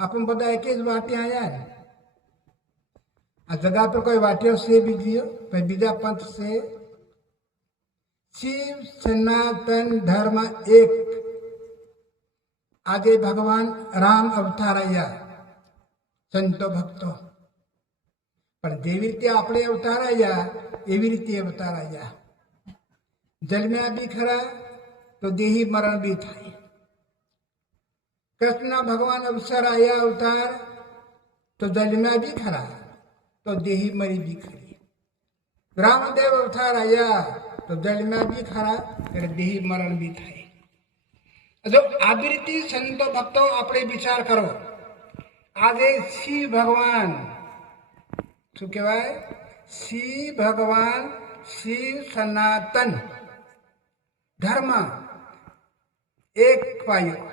अपन બધા એક જ વાટે આયા ને આ જગા પર કોઈ વાટ્યો છે બીજો ભાઈ બીજા પંથ છે शिव सनातन धर्म एक आगे भगवान राम अवतार आया संतो भक्तो पर जेवी रीते आपणे अवतार आया एवी रीते अवतार आया जन्म्या बी खरा तो देही मरण भी थाय कृष्ण भगवान अवसर आया अवतार तो जन्म्या भी खरा तो देही मरी भी खरी रामदेव अवतार आया तो जन्म्या भी खरा એટલે દેહી મરણ બી થાય જો આવી રીતે સંતો ભક્તો આપણે વિચાર કરો આજે શિવ ભગવાન શું કહેવાય શિવ ભગવાન શિવ સનાતન ધર્મ એક પાયો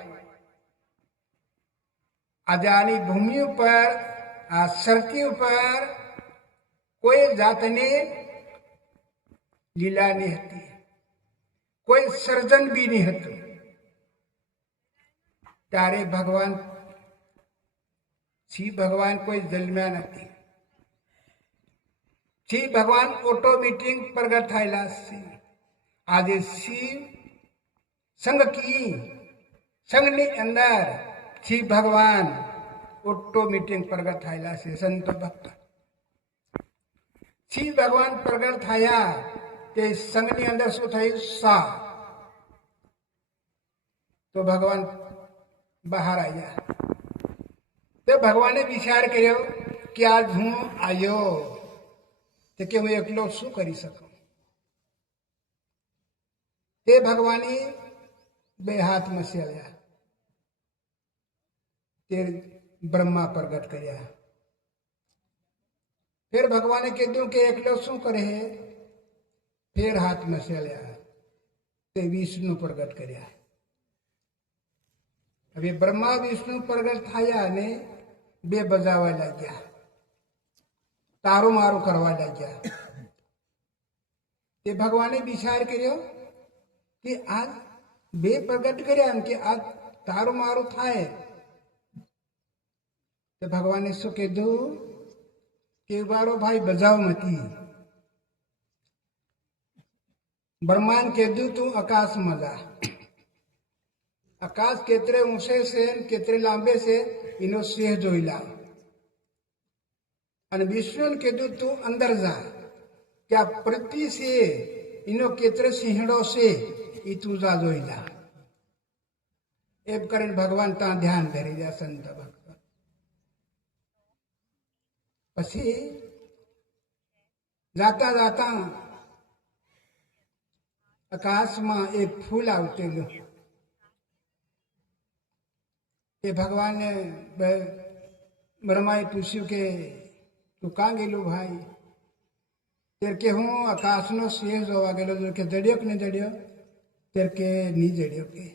આજે આની ભૂમિ ઉપર આ ધરતી ઉપર કોઈ જાતને લીલા नहीं હતી કોઈ સર્જન બી नहीं હતું ત્યારે ભગવાન શિવ ભગવાન કોઈ જન્મ્યા નથી શિવ ભગવાન ઓટોમેટિક પ્રગટ થયેલા છે આજે શિવ સંઘની અંદર શિવ ભગવાન ઓટોમેટિક પ્રગટ થયેલા છે સંતો ભક્ત શિવ ભગવાન પ્રગટ થયા તે સંઘની અંદર શું થયું સા તો ભગવાન બહાર આવ્યા તો ભગવાને વિચાર કર્યો કે આજ હું આવ્યો તો કે હું એકલો શું કરી શકું તે ભગવાને બે હાથ મસ્યા તે બ્રહ્મા પ્રગટ કર્યા फिर भगवान ने कीधु कि एकलो शू करे है फिर हाथ में सेल्या ते विष्णु प्रगट कर्या अभी ब्रह्मा विष्णु प्रगट थाया ने बे बजावा लाग्या तारो मारो करवा लाग्या ते भगवान ने विचार कर्यो कि आज बे प्रगट कर्या कि आज तारो मारो थाय ते भगवान ने शू कीधु के बारो भाई बजाव मती ब्रह्मांड के दू तू आकाश में जा आकाश केतरे ऊंचे से केतरे लांबे से इनो सेह जोईला अने विष्णु के दू तू अंदर जा क्या पृथ्वी से इनो केतरे सिंहड़ो से ई तू जा जोईला एब करें भगवान ता ध्यान धरी जा संत भक्त પછી जाता जाता आकाश में एक फूल आवतेલું એ ભગવાને ब्रह्माए पूछ्યું કે તું કાં ગયેલું ભાઈ ત્યારે કે હું આકાશનો શેર જોવા ગયેલો કે જડ્યો કે નહીં જડ્યો ત્યારે કે નહીં જડ્યો કે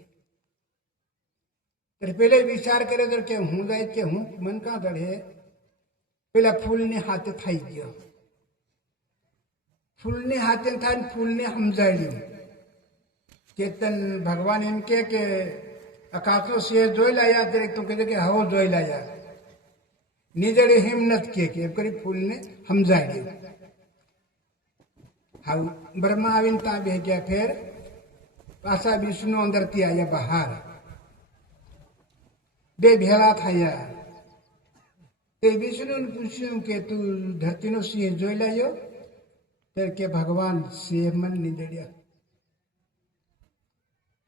ત્યારે પેલે વિચાર કર્યો ત્યારે કે હું જાય કે હું મન કાં જડે પેલા ફૂલને હાથે થઈ ગયો ફૂલને હાથે થાય ફૂલને સમજાડ્યું કેતન ભગવાન એમ કે આકાશનો શેર જોઈ લાયા ત્યારે તું કહે કે હવો જોઈ લાયા નીજડે હિંમત કે એમ કરી ફૂલને સમજાડ્યું હા બ્રહ્મા આવીને ત્યાં બે ગયા ફેર પાછા વિષ્ણુ અંદરથી આવ્યા બહાર બે ભેળા થયા તે વિષ્ણુ ને પૂછ્યું કે તું ધરતીનો સિંહ જોઈ લાયો ત્યારે કે ભગવાન સિંહ મન નહીં જડ્યા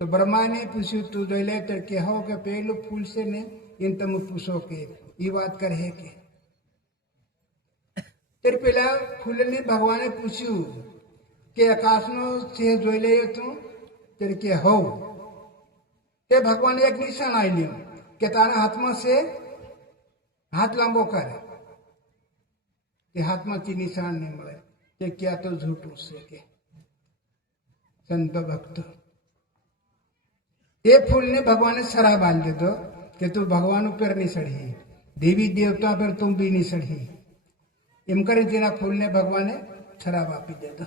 तो ब्रह्मा ने पूछ्યું तू જોઈ લે ત્યારે કે હો કે પેલું ફૂલ છે ને એને તમે પૂછો કે એ વાત કરે કે ત્યારે પેલા ફૂલને ભગવાને પૂછ્યું કે આકાશનો સિંહ જોઈ લઈએ તું ત્યારે કે હો તે ભગવાને એક નિશાન આપ્યું કે તારા હાથમાં છે हाथ लांबो कर हाथ में निशान नहीं मिले कि क्या तो झूठू से के संत भक्त ये फूल ने भगवान ने सरा बांध दे दो कि तू भगवान ऊपर नहीं चढ़ी देवी देवता पर तुम भी नहीं चढ़ी एम करे तेरा फूल ने भगवान ने शराब आपी दे दो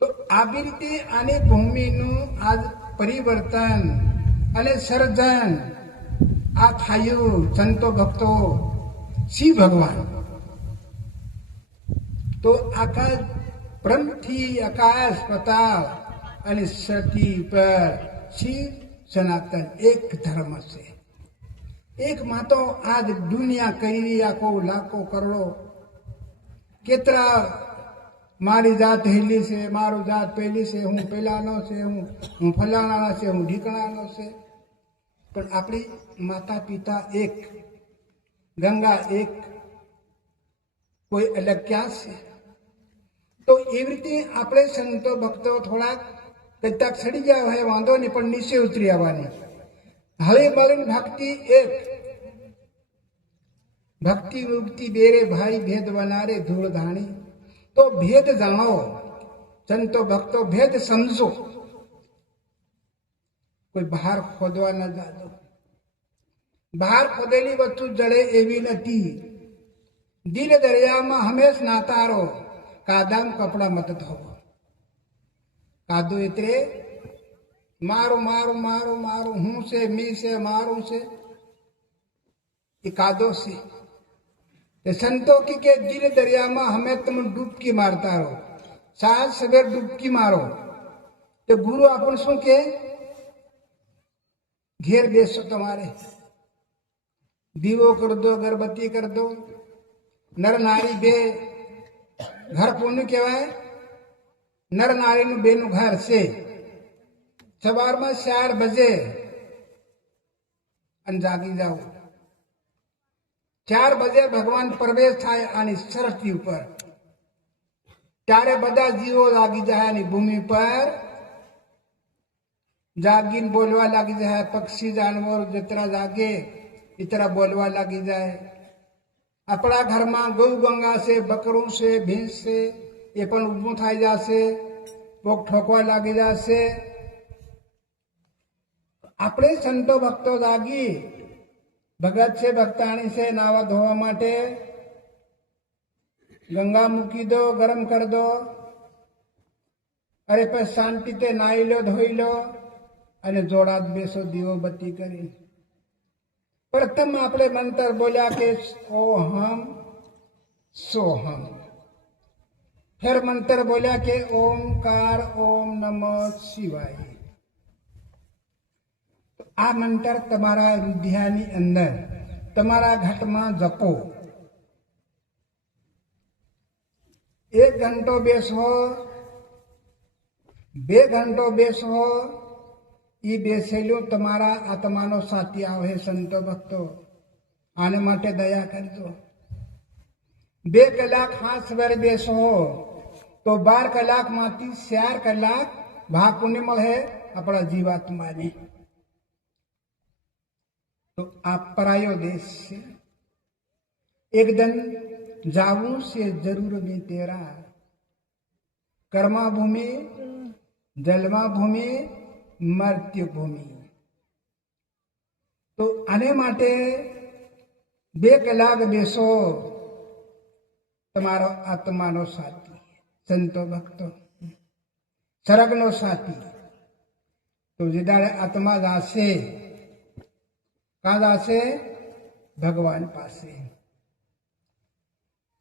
तो આવી રીતે આને ભૂમિનું આજ પરિવર્તન અને સર્જન આ થાયું સંતો ભક્તો શિવ ભગવાન. તો આકાશ બ્રહ્મથી આકાશ પતાળ અને સતી પર શિવ સનાતન એક ધર્મ છે. એક માં તો આજ દુનિયા કરી આખો લાખો કરોડો કેટલા મારી જાત હેલી છે, મારું જાત પહેલી છે, હું પેલાનો છે, હું ફલાણાનો છે, હું ઢીકણાનો છે. પણ આપણી માતા પિતા એક, ગંગા એક, કોઈ અલગ ક્યાં છે? તો એવી રીતે આપણે સંતો ભક્તો થોડાક કદાચ સડી ગયા હોય વાંધો નહીં, પણ નીચે ઉતરી આવવાની. હવે મળીને ભક્તિ એક, ભક્તિ મુક્તિ બેરે ભાઈ ભેદ બનારે ધૂળ ધાણી. તો ભેદ જાણો સંતો ભક્તો, ભેદ સમજો. કોઈ બહાર ખોદવા ન જાજો. બહાર ખોદેલી વસ્તુ જડે એવી નથી. દિલ દરિયામાં હંમેશ નાતા રહો, કાદામ કપડા મત ધોવો. કાદો એટલે મારું મારું મારું મારું, હું છે, મી છે, મારું છે, એ કાદો છે. संतों की के दिल दरिया में हमें तुम डुबकी मारता रहो, साज सवेर डुबकी मारो. तो गुरु अपन शू के घेर बेसो, तुम्हारे दीवो कर दो, अगरबत्ती कर दो. नर नारी बे घर कोने कहवाय? नर नारी नु बेनु घर से सवार में 4 बजे अन जागी जाओ. 4 बजे भगवान प्रवेश थाय आनी सरस्वती ઉપર. ત્યારે બધા જીવો લાગી જાય આની ભૂમિ પર, જાગીને બોલવા લાગી જાય. પક્ષી જાનવર જેતરા જાગે ઇતરા બોલવા લાગી જાય. આપણા ઘરમાં ગૌ ગંગા છે, બકરું છે, ભેંસ છે, એ પણ ઊભું થઈ જશે, કોક ઠોકવા લાગી જશે. આપણે સંતો ભક્તો જાગી, ભગત છે, ભક્તાણી છે, નાવા ધોવા માટે ગંગા મૂકી દો, ગરમ કરી દો. અરે પછી શાંતિથી નાહી લો, ધોઈ લો અને જોડા જ બેસો દીવો બત્તી કરી. પ્રથમ આપણે મંત્ર બોલ્યા કે ઓહમ સોહમ. ફેર મંત્ર બોલ્યા કે ઓમકાર ઓમ નમઃ શિવાય. આ મંત્ર તમારા હૃદયની અંદર, તમારા ઘટમાં જપો. 1 ઘંટો બેસો, 2 ઘંટો બેસો, એ બેસેલું તમારા આત્માનો સાથી આવે. સંતો ભક્તો આને માટે દયા કરજો. 2 કલાક હાથ સવારે બેસો તો 12 કલાકમાંથી 4 કલાક ભાગ પુણ્ય મળે આપણા જીવાત્માને. તો આ પરાયો દેશ છે. એકદમ જાવું છે જરૂર में तेरा. કર્મા ભૂમિ, જલમા ભૂમિ, મર્ત્ય ભૂમિ. તો આને માટે 2 કલાક બેસો, તમારો આત્માનો સાથી, સંતો ભક્તો, સરગનો સાથી. તો જે દાડે આત્મા જાશે, કાં જાશે? ભગવાન પાસે.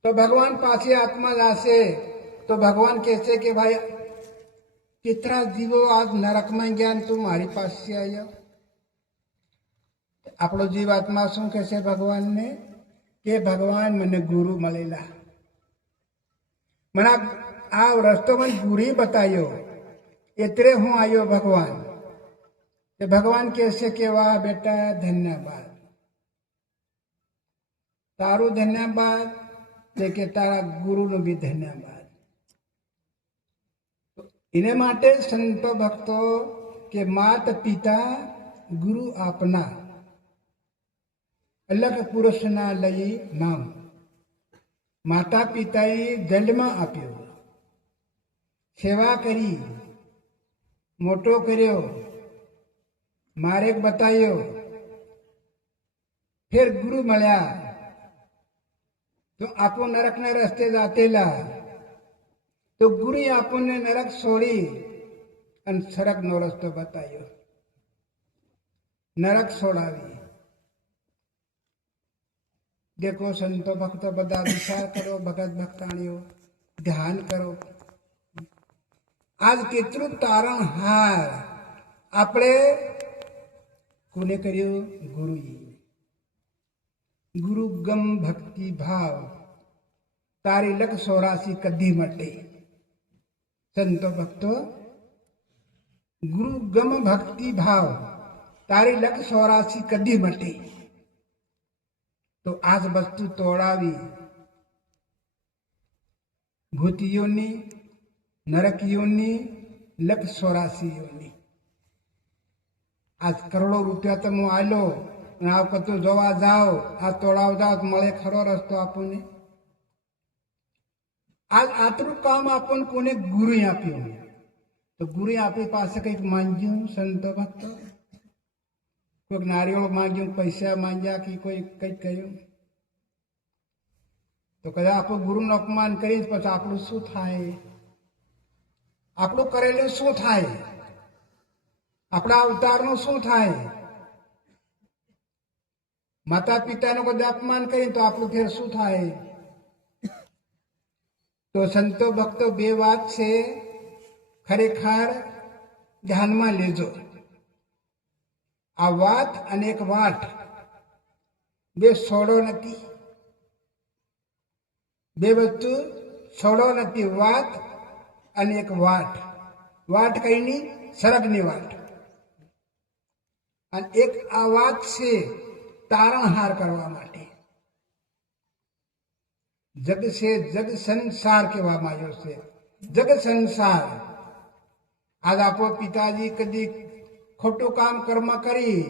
તો ભગવાન પાસે આત્મા જાશે તો ભગવાન કહેશે કે ભાઈ કેટલા જીવો આજ નરકમાં ગયા, તું મારી પાસે આવ્યો. આપણો જીવાત્મા શું કહેશે ભગવાનને? કે ભગવાન મને ગુરુ મળેલા, મને આ રસ્તો મને ગુરુ બતાવ્યો, એટલે હું આવ્યો ભગવાન. કે ભગવાન કહેશે કે વાહ બેટા, ધન્યવાદ, તારું ધન્યવાદ કે તારા ગુરુનું બી ધન્યવાદ. એને માટે સંતો ભક્તો કે માત પિતા ગુરુ આપના, અલગ પુરુષના લઈ નામ. માતા પિતાએ જન્મ આપ્યો, સેવા કરી, મોટો કર્યો, માર્ગ બતાવ્યો, ફેર ગુરુ મળ્યા તો આપો નરકના રસ્તે જાતેલા. તો ગુરુએ આપણને નરક છોડી અને સ્વર્ગનો રસ્તો બતાવ્યો, નરક છોડાવી. દેખો સંતો ભક્તો બધા વિચાર કરો, ભગત ભક્તાણીઓ ધ્યાન કરો. આજ કેટલું તારણહાર આપણે કોને કર્યું? ગુરુએ. ગુરુ ગમ ભક્તિ ભાવ તારી લખ 84 કદી મટે. સંતો ભક્તો, ગુરુ ગમ ભક્તિ ભાવ તારી લખ 84 કદી મટે. તો આજ વસ્તુ તોડાવી ભૂતિયોની, નરકીઓની, લખ 84 યોની. આજ કરોડો રૂપિયા તમે આલો અને આ કતું જોવા જાઓ, આ તોડાવ જાઓ તો મળે ખરો રસ્તો આપણને? આજ આટલું કામ આપણને કોને? ગુરુ આપ્યું. તો ગુરુ આપણી પાસે કંઈક માંગ્યું? સંતો ભક્તો, કોઈક નારિયેળ માંગ્યું, પૈસા માંગ્યા કે કોઈ કંઈક કહ્યું? તો કદાચ આપણું ગુરુનું અપમાન કરીએ પછી આપણું શું થાય? આપણું કરેલું શું થાય? આપણા અવતારનું શું થાય? માતા પિતાનું કદાચ અપમાન કરીએ તો આપણું ફેર શું થાય? તો સંતો ભક્તો, બે વાત છે, ખરેખર ધ્યાનમાં લેજો. આ વાત અને એક વાટ બે છોડો નથી. બે વસ્તુ છોડો નથી. વાત અને એક વાટ. વાટ કઈની? સરગની વાટ. અને એક આ વાત છે તારણહાર કરવા માટે. જગ છે, જગ સંસાર કહેવામાં આવ્યો છે. જગ સંસાર. આજ આપો પિતાજી કદી ખોટું કામ કર્મ કરી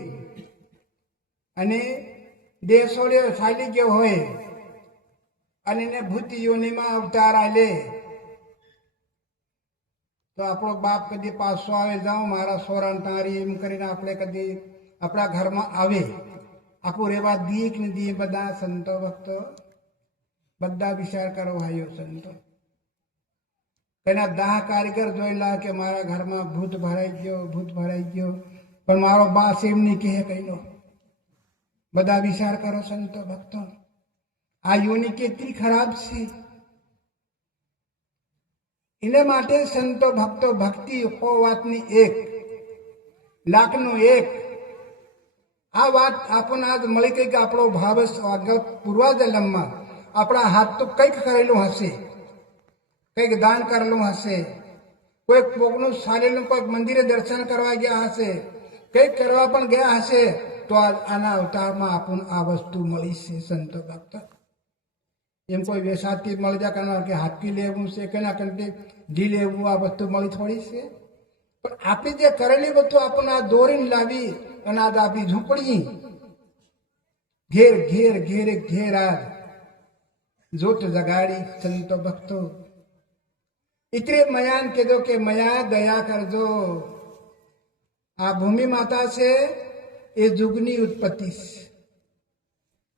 અને દેહ છોડ્યો, ચાલી ગયો હોય અને એને ભૂત યોનિમાં અવતાર આલે, તો આપણો બાપ કદી પાછો આવે, જાઉં મારા સોરાન તારી એમ કરીને આપણે કદી આપણા ઘરમાં આવે. આપણું રેવા દીક ને દી. બધા સંતો ભક્તો બધા વિચાર કરો ભાઈઓ સંતો. એના દાહ કારીગર જોયેલા કે મારા ઘરમાં ભૂત ભરાઈ ગયો, ભૂત ભરાઈ ગયો, પણ મારો બાસ એમ નહીં કહે કઈનો. બધા વિચાર કરો સંતો ભક્તો. આ યોની કેટલી ખરાબ છે. એને માટે સંતો ભક્તો ભક્તિ 100 વાતની એક, લાખનું એક. આ વાત આપણને આજ મળી ગઈ કે આપણો ભાવ આગળ પૂર્વજન્મમાં આપણા હાથ તો કંઈક કરેલું હશે, કંઈક દાન કરેલું હશે, કોઈક પોગનું સારેલું, કોઈક મંદિરે દર્શન કરવા ગયા હશે, કંઈક કરવા પણ ગયા હશે. તો આના અવતારમાં આપણને આ વસ્તુ મળી છે સંતો ભક્ત. એમ કોઈ વેસાથી મળી જાય કારણ કે હાથથી લેવું છે કે ના કંઈ ધી લેવું, આ વસ્તુ મળી થોડી છે. પણ આપણી જે કરેલી વસ્તુ આપણને આ દોરીને લાવી અને આજ આપણી ઝૂંપડી ઘેર ઘેર ઘેરે ઘેર આજ જોત જગાડી. સંતો ભક્તો, ઇતરે મયાન કીધો કે મયા દયા કરજો. આ ભૂમિ માતા છે એ જુગની ઉત્પત્તિ છે.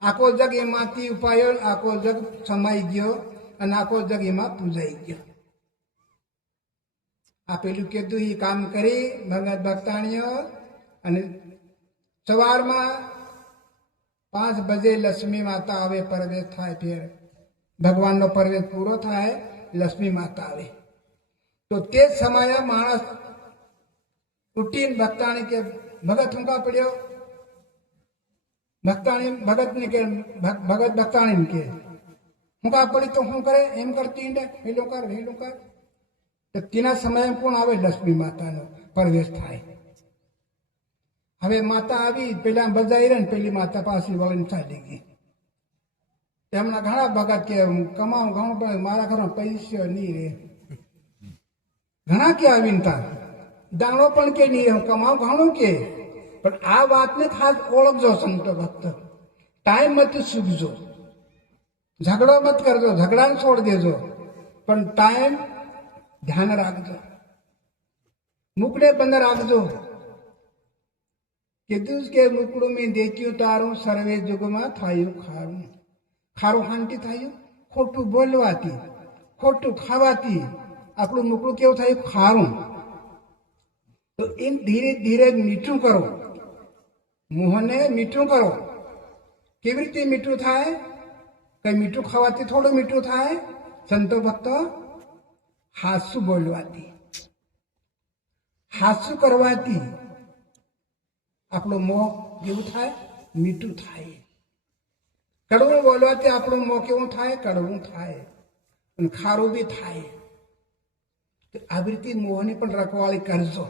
આખો જગ એમાંથી ઉપાયો, આખો જગ સમાઈ ગયો અને આખો જગ એમાં પૂજાઈ ગયો. આ પેલું કીધું એ કામ કરી ભગત ભક્તાણીઓ. અને સવારમાં 5 બજે લક્ષ્મી માતા આવે, પ્રવેશ થાય. ફેર ભગવાનનો પ્રવેશ પૂરો થાય, લક્ષ્મી માતા આવે. તો તે સમયે માણસ ઉઠીને ભક્તાણી કે ભગત ઊંઘા પડ્યો. ભક્તાણી ભગતને કે ભગત ભક્તાણીને કે ઊંઘા પડી તો શું કરે? એમ કરતી હેલું કર, હેલું કર. તો તેના સમયે કોણ આવે? લક્ષ્મી માતાનો પ્રવેશ થાય. હવે માતા આવી, પેલા બજાઈ રહે ને પેલી માતા પાછી વળીને ચાલી ગઈ. એમના ઘણા ભગત કે કમાવું ઘણું પણ મારા ઘરમાં પૈસા નહીં રહે. ઘણા કે આવીને તાર દાણો પણ કે નહીં રહે, કમાવું ઘણું કે. પણ આ વાતને ખાસ ઓળખજો સંતો ભક્ત. ટાઈમ મત શીખજો. ઝઘડો મત કરજો, ઝઘડાને છોડ દેજો, પણ ટાઈમ ધ્યાન રાખજો. મુકડે બંધ રાખજો. કીધું કે મુકડું મેં દેખ્યું તારું, સર્વે જુગમાં થયું ખારું. ખારું શાંતિ થયું ખોટું બોલવાથી, ખોટું ખાવાથી આપણું મુકડું કેવું થયું? ખારું. તો એમ ધીરે ધીરે મીઠું કરો, મોહને મીઠું કરો. કેવી રીતે મીઠું થાય? કઈ મીઠું ખાવાથી થોડું મીઠું થાય? સંતો ભક્તો, હાસું બોલવાથી, હાસું કરવાથી આપણું મોં કેવું થાય? મીઠું થાય. કડવું બોલવાથી આપણું મોં કેવું થાય? કડવું થાય અને ખારું બી થાય. આવી રીતે મોહની પણ રખવાળી કરજો.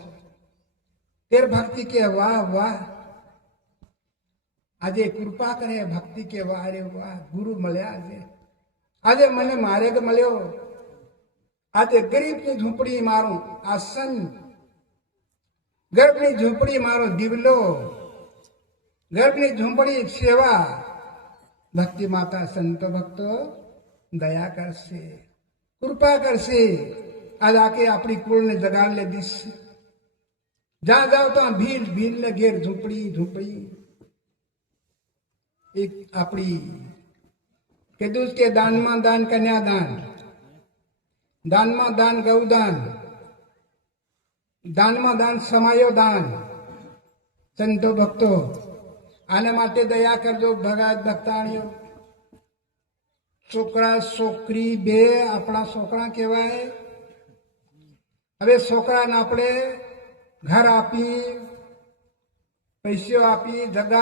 તેર ભક્તિ કે વાહ વાહ, આજે કૃપા કરે ભક્તિ કે વાહ રે વાહ, ગુરુ મળ્યા છે. આજે મને માર્ગ મળ્યો. આજે ગરીબની ઝૂંપડી મારું આસન, ગર્ભની ઝૂંપડી મારો દીવલો, ગર્ભની ઝૂંપડી સેવા. ભક્તિ માતા સંતો ભક્તો દયા કરશે, કૃપા કરશે. આજ આકે આપણી કુળને જગાડ લે દીશ. જ્યાં જાઓ તો ભીલ, ભીલ ને ઘેર ઝૂંપડી, ઝૂંપડી. એક આપણી કીધું કે દાનમાં દાન કન્યાદાન, દાનમાં દાન ગૌદાન, દાનમાં દાન સમાયો દાન. સંતો ભક્તો આના માટે દયા કરજો. ભગત ભક્તાણીઓ, છોકરા છોકરી બે આપણા છોકરા કહેવાય. હવે છોકરાને આપણે ઘર આપી, પૈસો આપી, જગા